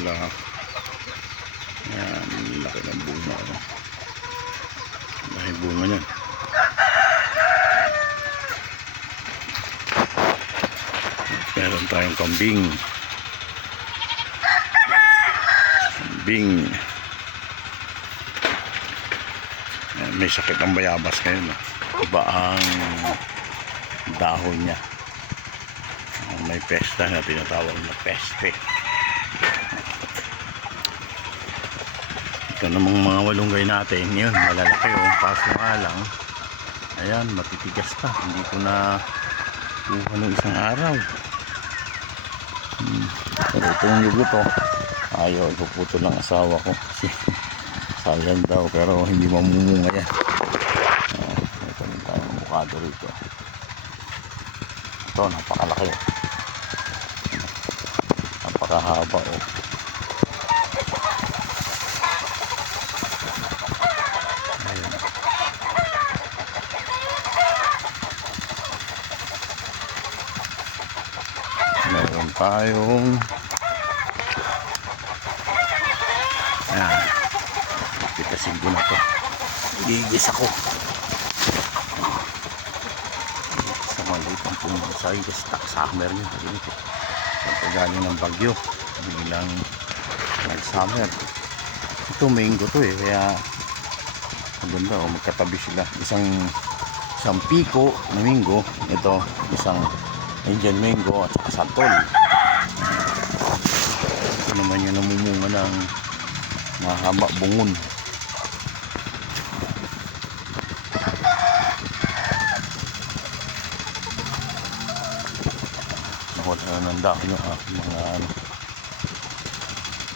wala. Yan, laki ng bunga. Laki bunga niyan. Meron tayong kambing. Yan, may sakit ang bayabas ngayon. Iba ang dahon niya. May pesta na tinatawag na peste. Ito namang mga walunggay natin. Yun, malalaki oh. Kaso nga lang, ayan, matitigas pa. Hindi ko na kuha ng isang araw. Pero itong yugo to, ayaw, ipuputo ng asawa ko. Kasi sayang daw, pero hindi mamumunga yan. Ito rin tayong avocado rito. Ito, napakalaki oh. Napakahaba oh. Meron tayong pitasin ko na to. Gigis ako sa maliit ang pumusay kasi summer nyo. Pagkagaling ng bagyo biglang nag-summer. Ito mango to eh, kaya maganda oh, magkatabi sila. Isang piko na mango, ito isang Indian mango at saka santol. Ito naman yung namumunga ng mahaba bungon. Wala na ng dahon yung mga ano,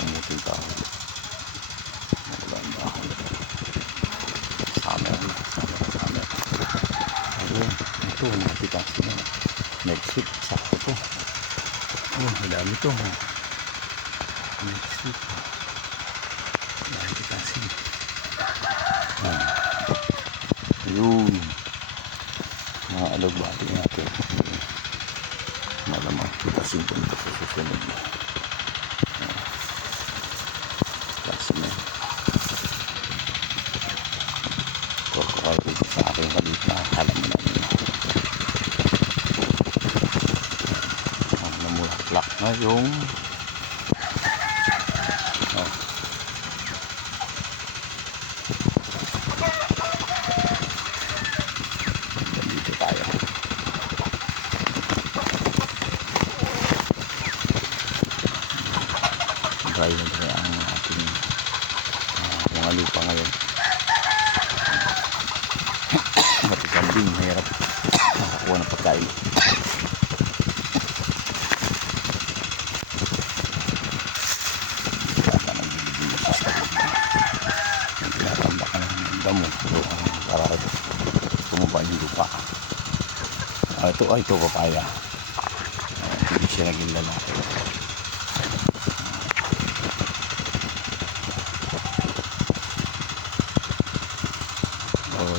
umuting tao. Wala ng dahon. Summer. Ayun, ito nakita siya. Next week, sakto to. Oh, madami to. Next week. Nakita siya. Ayun. Mga alagbati natin. Malamang pitasin ko nito sa susunod. Kasi na. Kukuha dito sa aking kalit na halaman namin. Namulaklak na yung dito tayo. Dry na dry ang ating mga lupa ngayon. Pati kambing mahirap makakuha ng pagkain. Tinatambak ka ng damo para tumaba yung lupa. Ito papaya. Hindi siya naging lalaki.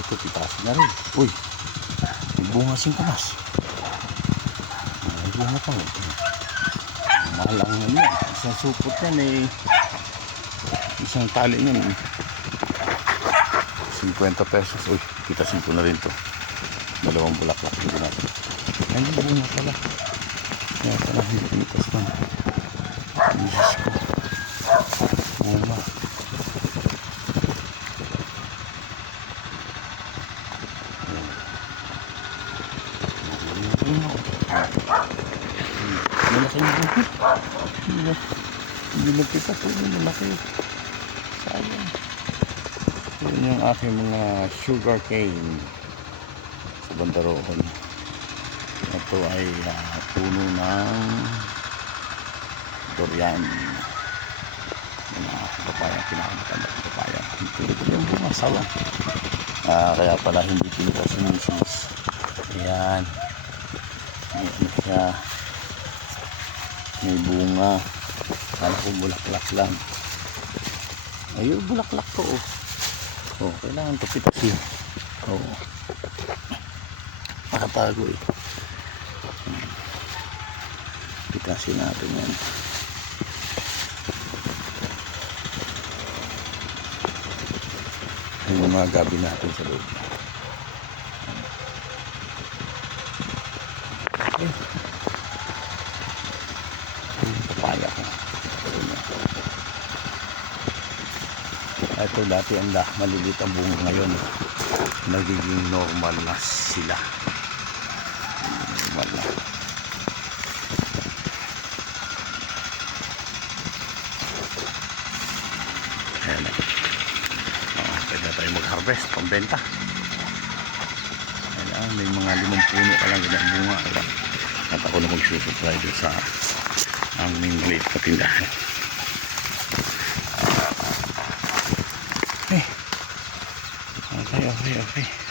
Ito pitasin na rin. Uy, may bunga singkamas. May bunga pa. Mahalang na yan. Isang supot yan eh. Isang tali yan eh. 50 pesos. Uy, pitasin ko na rin to. Dalawang bulaklak dito natin. Ay, bunga pala. Kaya pala hindi pinitas lang. Diyos ko. Bunga. Malaki yung bukit. Hindi nagpitas. Malaki. Sayang. Yun yung aking mga sugar cane sa Bandaroon. Ito ay puno ng durian. Mga papaya, pinakamatanda ng papaya. Ito yung bunga, sayang. Kaya pala hindi pinitas yung misis. Ayan. Ayan siya. May bunga. Kala ko bulaklak lang. Ayun, bulaklak to oh. Oh, kailangan to pitasin. Oh. Nakatago eh. Pitasin natin yan. mga gabi natin sa loob. Okay. Papaya ko. Ito dati maliliit ang bunga, ngayon nagiging normal na sila. Normal na. Ayan na. Pwede na tayo mag-harvest, pambenta. Ayan na, may mga 5 puno ka lang ganyan bunga. At ako na magsusupply doon sa aming maliit na tindahan. Okay. Okay.